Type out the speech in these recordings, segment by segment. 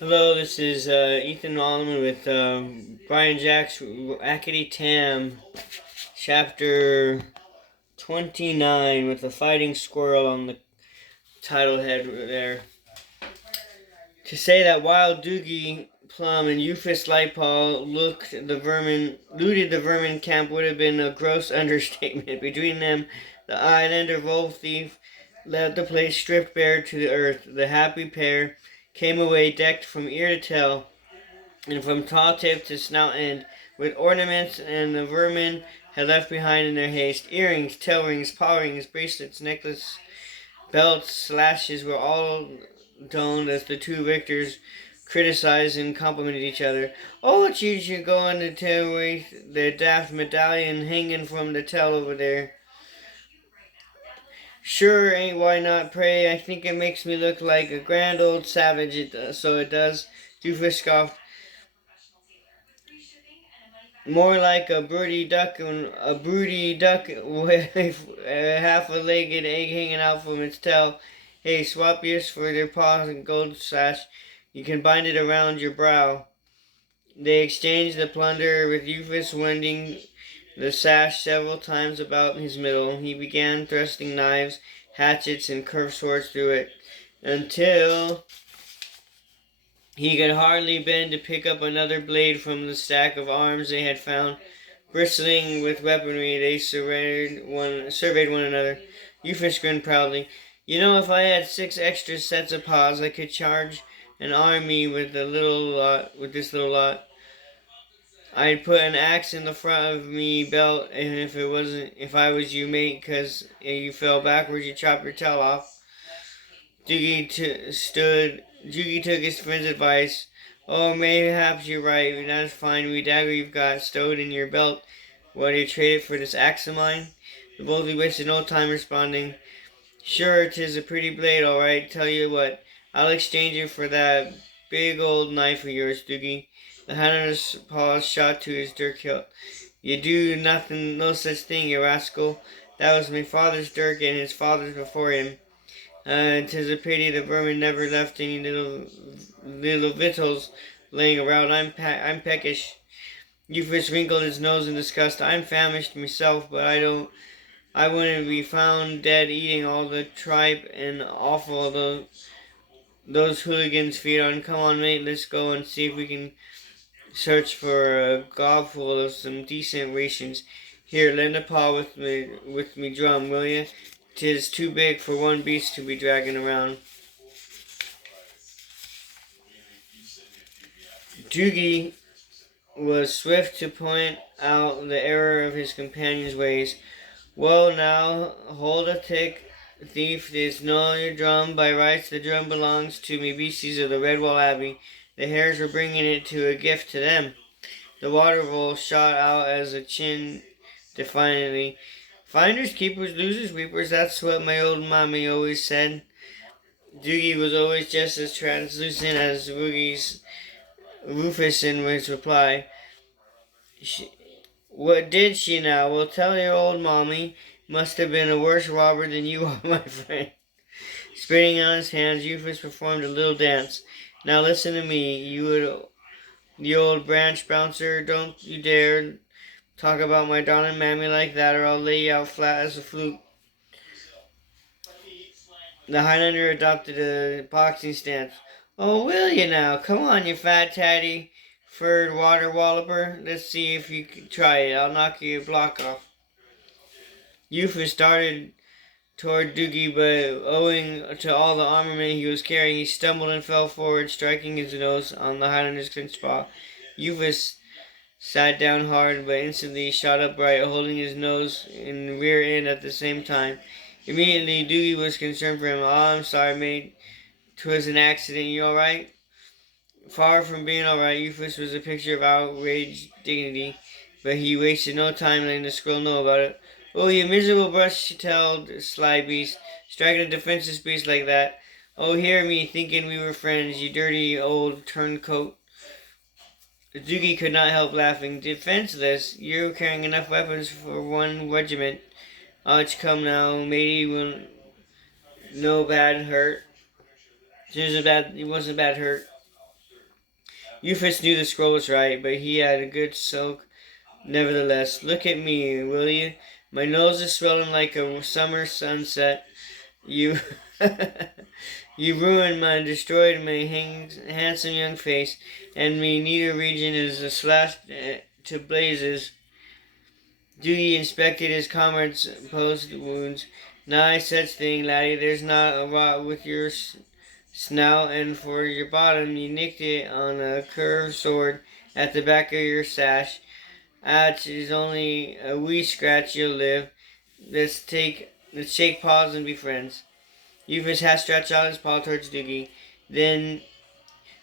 Hello, this is Ethan Allman with Brian Jack's Rakkety Tam, chapter 29, with the fighting squirrel on the title head there. To say that Wild Doogie Plum and Euphis Lightpaw looted the vermin camp would have been a gross understatement. Between them, the islander wolf thief left the place stripped bare to the earth. The happy pair came away decked from ear to tail and from tail tip to snout end, with ornaments and the vermin had left behind in their haste. Earrings, tail rings, paw rings, bracelets, necklaces, belts, slashes were all donned as the two victors criticized and complimented each other. Oh, you should go on to tear away the daft medallion hanging from the tail over there. Sure, ain't why not, pray. I think it makes me look like a grand old savage, so it does. Doofus scoffed. More like a broody duck with half a legged egg hanging out from its tail. Hey, swap yours for their paws and gold sash. You can bind it around your brow. They exchanged the plunder with Euphis winding the sash several times about his middle. He began thrusting knives, hatchets, and curved swords through it until he could hardly bend to pick up another blade from the stack of arms they had found. Bristling with weaponry, they surveyed one another. Euphis grinned proudly. You know, if I had 6 extra sets of paws, I could charge an army with this little lot. I'd put an axe in the front of me belt, and if I was you, mate, 'cause you fell backwards, you chop your tail off. Doogie took his friend's advice. Oh, mayhaps you're right. That's fine. We dagger you've got stowed in your belt. What, do you trade it for this axe of mine? The boldly wasted no time responding. Sure, 'tis a pretty blade, all right. Tell you what, I'll exchange it for that big old knife of yours, Doogie. The Hannah's paws shot to his dirk hilt. You do nothing, no such thing, you rascal. That was my father's dirk and his father's before him. 'Tis a pity the vermin never left any little victuals laying around. I'm peckish. Euphis wrinkled his nose in disgust. I'm famished myself, but I wouldn't be found dead eating all the tripe and offal those hooligans feed on. Come on, mate, let's go and see if we can search for a gobful of some decent rations. Here, lend a paw with me drum, will you? 'Tis too big for one beast to be dragging around. Doogie was swift to point out the error of his companion's ways. Well, now, hold a tick, thief. There's no your drum. By rights, the drum belongs to me beasties of the Redwall Abbey. The hares were bringing it to a gift to them. The water vole shot out as a chin defiantly. Finders, keepers, losers, weepers, that's what my old mammy always said. Doogie was always just as translucent as Rufus in his reply. What did she now? Well, tell your old mammy. Must have been a worse robber than you are, my friend. Spreading out his hands, Rufus performed a little dance. Now listen to me, the old branch bouncer. Don't you dare talk about my darling mammy like that, or I'll lay you out flat as a flute. The Highlander adopted a boxing stance. Oh, will you now? Come on, you fat tatty furred water walloper. Let's see if you can try it. I'll knock your block off. Euphis started toward Doogie, but owing to all the armament he was carrying, he stumbled and fell forward, striking his nose on the Highlander's clenched paw. Euphis sat down hard, but instantly shot upright, holding his nose and rear end at the same time. Immediately, Doogie was concerned for him. Oh, I'm sorry, mate. 'Twas an accident. You all right? Far from being all right, Euphis was a picture of outraged dignity, but he wasted no time letting the squirrel know about it. Oh, you miserable brush-tailed sly beast, striking a defenseless beast like that. Oh, hear me, thinking we were friends, you dirty old turncoat. Doogie could not help laughing. Defenseless? You're carrying enough weapons for one regiment. Ouch, come now, matey, will no bad hurt. It wasn't bad hurt. Euphis knew the scroll was right, but he had a good soak nevertheless. Look at me, will you? My nose is swelling like a summer sunset. You you ruined my destroyed my handsome young face, and me neither region is slashed to blazes. Dewey inspected his comrade's post wounds. Nigh such thing, laddie, there's not a rot with your snout, and for your bottom, you nicked it on a curved sword at the back of your sash. Ah, 'tis only a wee scratch, you'll live. Let's shake paws and be friends. Euphis half stretched out his paw towards Doogie. Then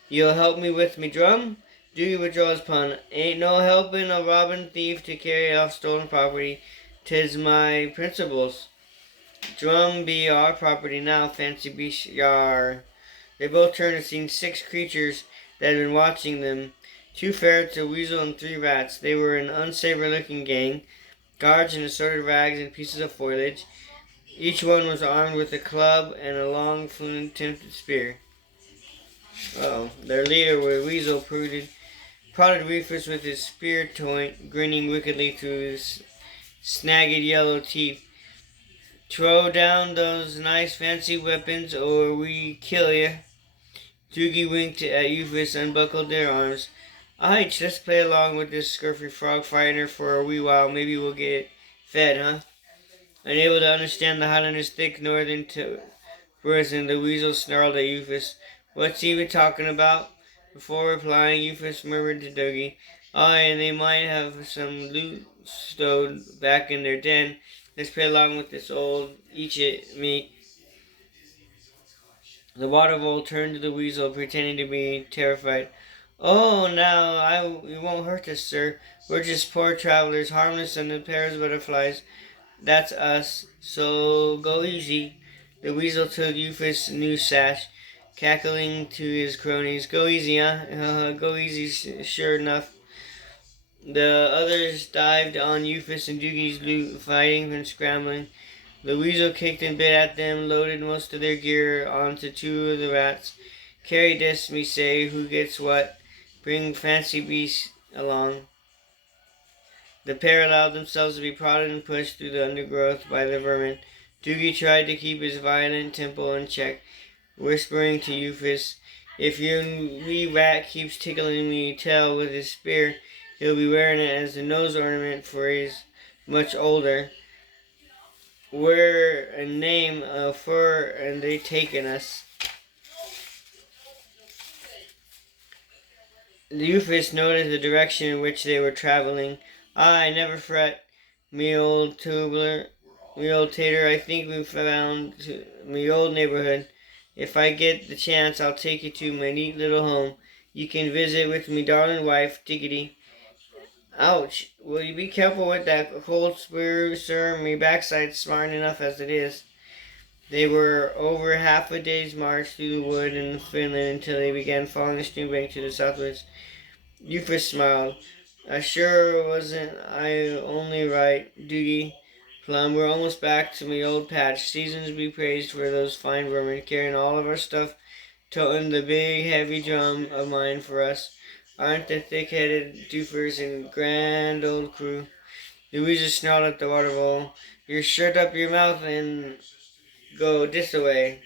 you'll help me with me drum? Doogie withdraw his pun. Ain't no helping a robbing thief to carry off stolen property. 'Tis my principles. Drum be our property now, fancy beast yar. They both turned and seen 6 creatures that had been watching them. 2 ferrets, a weasel, and 3 rats. They were an unsavory looking gang, guards in assorted rags and pieces of foliage. Each one was armed with a club and a long flint-tipped spear. Their leader, Weasel, prodded Rufus with his spear point, grinning wickedly through his snagged yellow teeth. Throw down those nice fancy weapons or we kill ye. Doogie winked at Euphis, unbuckled their arms. Aich, let's play along with this scurfy frog fighter for a wee while. Maybe we'll get fed, huh? Unable to understand the Highlander's thick northern version, the weasel snarled at Euphis. What's he been talking about? Before replying, Euphis murmured to Doogie, aye, and they might have some loot stowed back in their den. Let's play along with this old eat-it meat. The water vole turned to the weasel, pretending to be terrified. Oh, now, you won't hurt us, sir. We're just poor travelers, harmless under the pairs of butterflies. That's us, so go easy. The weasel took Euphis' new sash, cackling to his cronies. Go easy, huh? Go easy, sure enough. The others dived on Euphis and Doogie's loot, fighting and scrambling. The weasel kicked and bit at them, loaded most of their gear onto 2 of the rats. Carry this, me say, who gets what? Bring fancy beasts along. The pair allowed themselves to be prodded and pushed through the undergrowth by the vermin. Doogie tried to keep his violent temper in check, whispering to Euphis, if your wee rat keeps tickling me tail with his spear, he'll be wearing it as a nose ornament for he's much older. We're a name of fur and they taken us. The Euphis noted the direction in which they were traveling. I never fret, me old tater. I think we've found me old neighborhood. If I get the chance, I'll take you to my neat little home. You can visit with me darling wife, Diggity. Ouch! Will you be careful with that cold spear, sir? Me backside's smart enough as it is. They were over half a day's march through the wood and Finland until they began following the stream bank to the southwards. Euphis smiled. I sure wasn't I only right, Doogie. Plum, we're almost back to me old patch. Seasons be praised for those fine vermin carrying all of our stuff, toting the big heavy drum of mine for us. Aren't the thick-headed doofers and grand old crew? Louisa snarled at the water bowl. You're shut up your mouth and go this-a-way.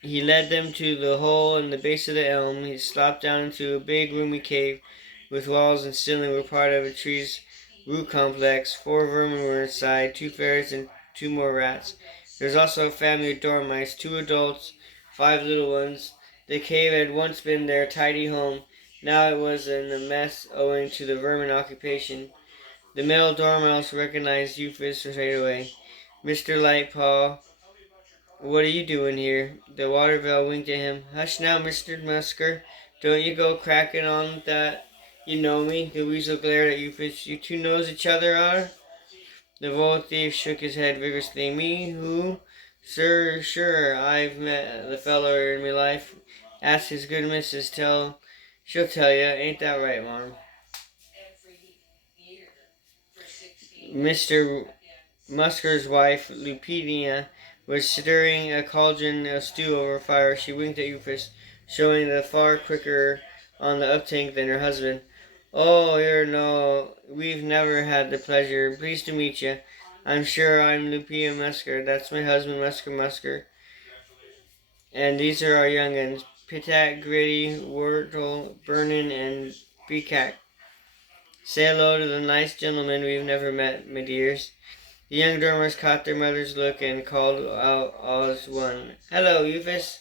He led them to the hole in the base of the elm. He slopped down into a big, roomy cave, with walls and ceiling were part of a tree's root complex. 4 vermin were inside, 2 ferrets and 2 more rats. There was also a family of dormice, 2 adults, 5 little ones. The cave had once been their tidy home. Now it was in a mess owing to the vermin occupation. The male dormouse recognized Euphis right away. Mr. Lightpaw, what are you doing here? The waterville winked at him. Hush now, Mr. Musker. Don't you go cracking on that you know me. The weasel glared at Euphis. You 2 knows each other, are? The vole thief shook his head vigorously. Me? Who? Sir, sure, I've met the feller in me life. Ask his good missus, she'll tell you. Ain't that right, Mom? Mr. Musker's wife, Lupinia, was stirring a cauldron of stew over a fire. She winked at Euphis, showing the far quicker on the uptank than her husband. Oh, we've never had the pleasure. Pleased to meet you. I'm sure I'm Lupia Musker. That's my husband, Musker. And these are our young'uns, Pitak, Gritty, Wurtle, Burnin, and Beacack. Say hello to the nice gentlemen we've never met, my dears. The young dormers caught their mother's look and called out all as one. Hello, Euphis.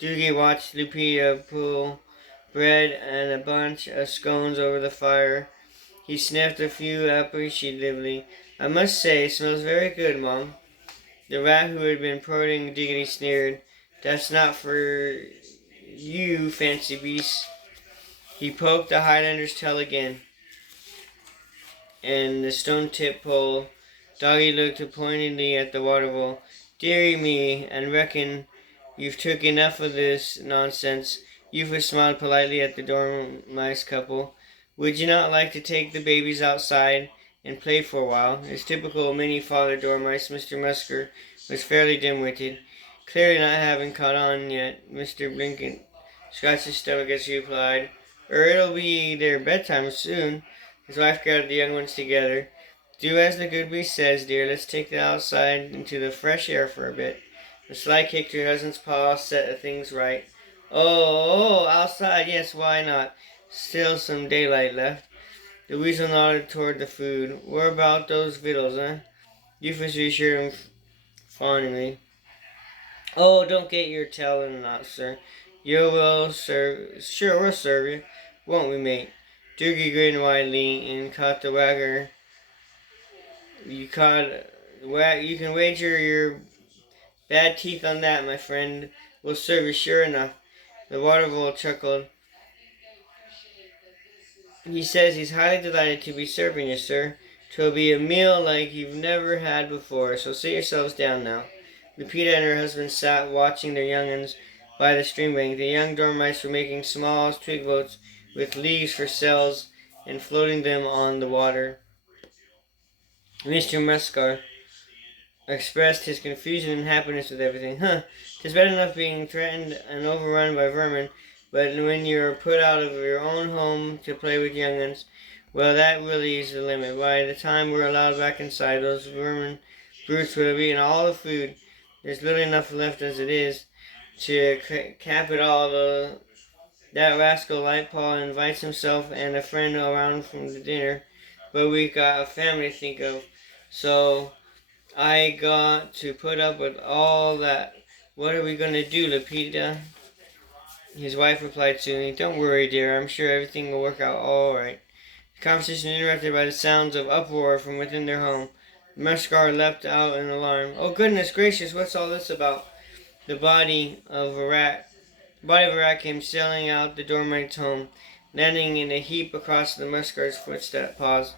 Doogie watched Lupia pull bread and a bunch of scones over the fire. He sniffed a few appreciatively. I must say, it smells very good, Mom. The rat who had been prodding Diggity sneered. That's not for you, fancy beast. He poked the Highlander's tail again, and the stone-tipped pole. Doggy looked pointedly at the water bowl. Dearie me, and reckon you've took enough of this nonsense. Euphra smiled politely at the dormice couple. Would you not like to take the babies outside and play for a while? As typical of many father dormice, Mr. Musker was fairly dim-witted. Clearly not having caught on yet, Mr. Blinken scratched his stomach as he replied, It'll be their bedtime soon. His wife gathered the young ones together. Do as the good beast says, dear. Let's take them outside into the fresh air for a bit. The sly kick to her husband's paw set things right. Oh, outside, yes, why not? Still some daylight left. The weasel nodded toward the food. What about those victuals, eh? Euphis reassured him fawningly. Oh, don't get your tail in a knot, sir. You will serve. Sure, we'll serve you. Won't we, mate? Doogie grinned widely and caught the wagger. You can wager your bad teeth on that, my friend. We'll serve you sure enough. The water vole chuckled. He says he's highly delighted to be serving you, sir. 'Twill be a meal like you've never had before, so sit yourselves down now. Lupita and her husband sat watching their young'uns by the stream bank. The young dormice were making small twig boats with leaves for sails and floating them on the water. Mr. Musker expressed his confusion and happiness with everything. 'Tis bad enough being threatened and overrun by vermin, but when you're put out of your own home to play with young'uns, well, that really is the limit. By the time we're allowed back inside, those vermin brutes would have eaten all the food. There's little enough left as it is. To cap it all, that rascal Lightpaw invites himself and a friend around from the dinner, but we got a family to think of, so I got to put up with all that. What are we going to do, Lupita? His wife replied soothingly, Don't worry, dear. I'm sure everything will work out all right. The conversation interrupted by the sounds of uproar from within their home. The Muskar leapt out in alarm. Oh, goodness gracious, what's all this about? The body of a rat came sailing out the dormite's home, landing in a heap across the Muskar's paws.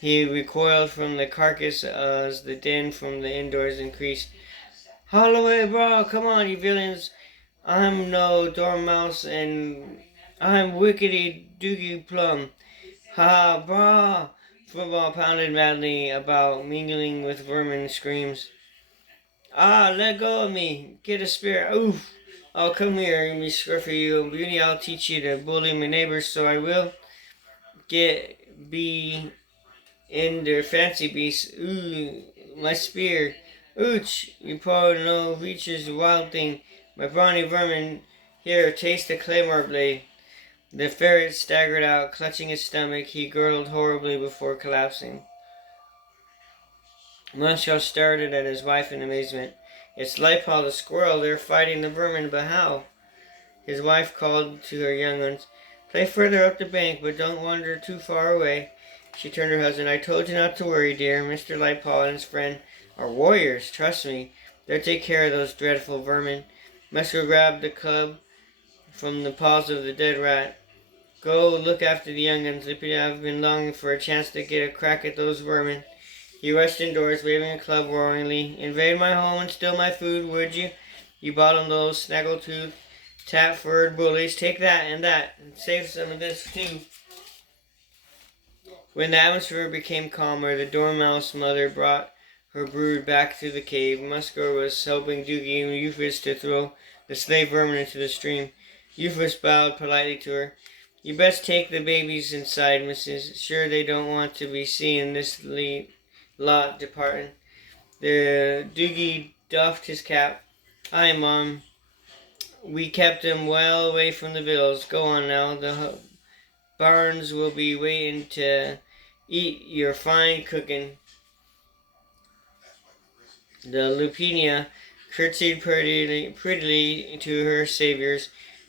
He recoiled from the carcass as the din from the indoors increased. Haul away, brah! Come on, you villains! I'm no dormouse, and I'm Wickety Doogie Plum. Ha, brah! Football pounded madly about, mingling with vermin screams. Ah, let go of me! Get a spear! Oof! Oh, come here, me scruffy you beauty! I'll teach you to bully my neighbors, so I will. Be in their fancy beasts. Ooh, my spear. Ooch, you poor no reaches wild thing. My brawny vermin. Here, taste the claymore blade. The ferret staggered out, clutching his stomach. He gurgled horribly before collapsing. Munchausen stared at his wife in amazement. It's Lightpaw the squirrel. They're fighting the vermin, but how? His wife called to her young ones. Play further up the bank, but don't wander too far away. She turned to her husband. I told you not to worry, dear. Mr. Lightpaw and his friend are warriors. Trust me. They'll take care of those dreadful vermin. Musker grabbed the club from the paws of the dead rat. Go look after the young'uns. I've been longing for a chance to get a crack at those vermin. He rushed indoors, waving a club roaringly. Invade my home and steal my food, would you? You bottom-nosed, snaggle-toothed, tap-furred bullies. Take that and that, and save some of this too. When the atmosphere became calmer, the dormouse mother brought her brood back to the cave. Musker was helping Doogie and Euphis to throw the slave vermin into the stream. Euphus bowed politely to her. You best take the babies inside, Mrs. Sure they don't want to be seeing this lot departing. The Doogie doffed his cap. Aye, Mom. We kept them well away from the villas. Go on now. The barns will be waiting to eat your fine cooking. The Lupinia curtsied prettily to her saviors.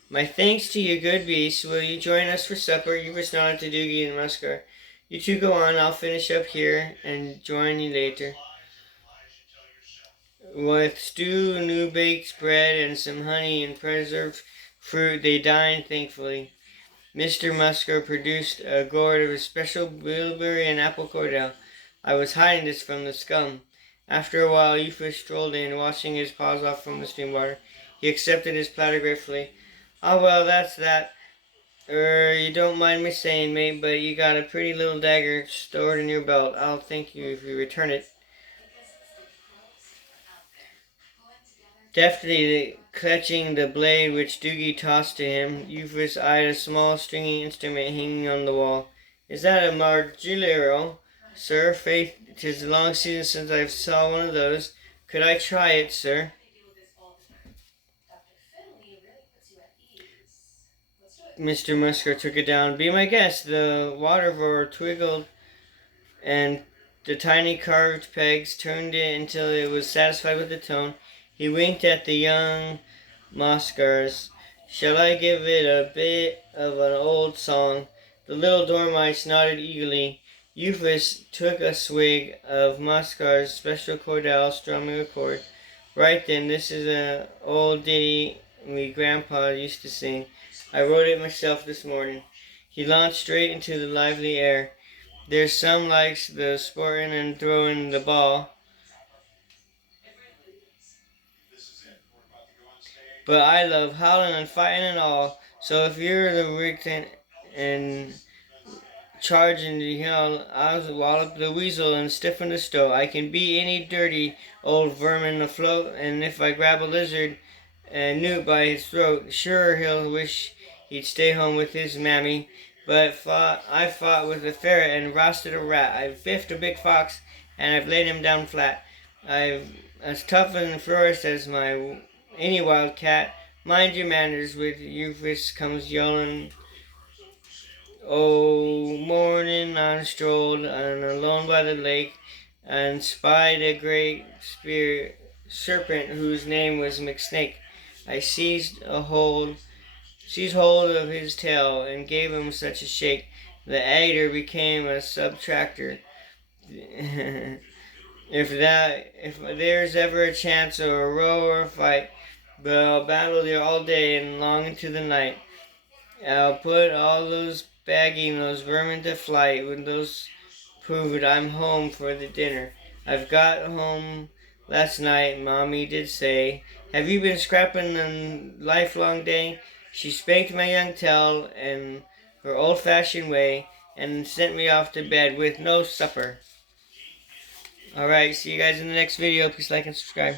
My thanks to you, good beasts. Will you join us for supper? You was nodded to Doogie and Muskar. You two go on. I'll finish up here and join you later. With stew, new baked bread, and some honey and preserved fruit, they dined thankfully. Mr. Musker produced a gourd of his special bilberry and apple cordial. I was hiding this from the scum. After a while, Euphus strolled in, washing his paws off from the stream water. He accepted his platter gratefully. Ah, well, that's that. You don't mind me saying, mate, but you got a pretty little dagger stored in your belt. I'll thank you if you return it. Deftly clutching the blade which Doogie tossed to him, Euphus eyed a small stringy instrument hanging on the wall. Is that a margillero, sir? Faith, 'tis a long season since I saw one of those. Could I try it, sir? Mr. Musker took it down. Be my guest. The water vore twiggled, and the tiny carved pegs turned it until it was satisfied with the tone. He winked at the young Moskars. Shall I give it a bit of an old song? The little dormice nodded eagerly. Euphus took a swig of Moskar's special cordial, strumming a chord. Right then, this is an old ditty me grandpa used to sing. I wrote it myself this morning. He launched straight into the lively air. There's some likes the sporting and throwing the ball, but I love howling and fighting and all. So if you're the Rickton and charging the hill, I'll wallop the weasel and stiffen the stove. I can beat any dirty old vermin afloat, and if I grab a lizard and newt by his throat, sure he'll wish he'd stay home with his mammy. But I fought with a ferret and rousted a rat. I've biffed a big fox, and I've laid him down flat. I've as tough and ferocious as any wild cat. Mind your manners, with Euphus comes yelling. Oh, morning I strolled and alone by the lake, and spied a great serpent whose name was McSnake. I seized hold of his tail and gave him such a shake, the adder became a subtractor. If there's ever a chance of a row or a fight, but I'll battle there all day and long into the night. I'll put all those vermin to flight when those proved I'm home for the dinner. I've got home last night, Mommy did say. Have you been scrapping the lifelong day? She spanked my young tail in her old-fashioned way and sent me off to bed with no supper. Alright, see you guys in the next video. Please like and subscribe.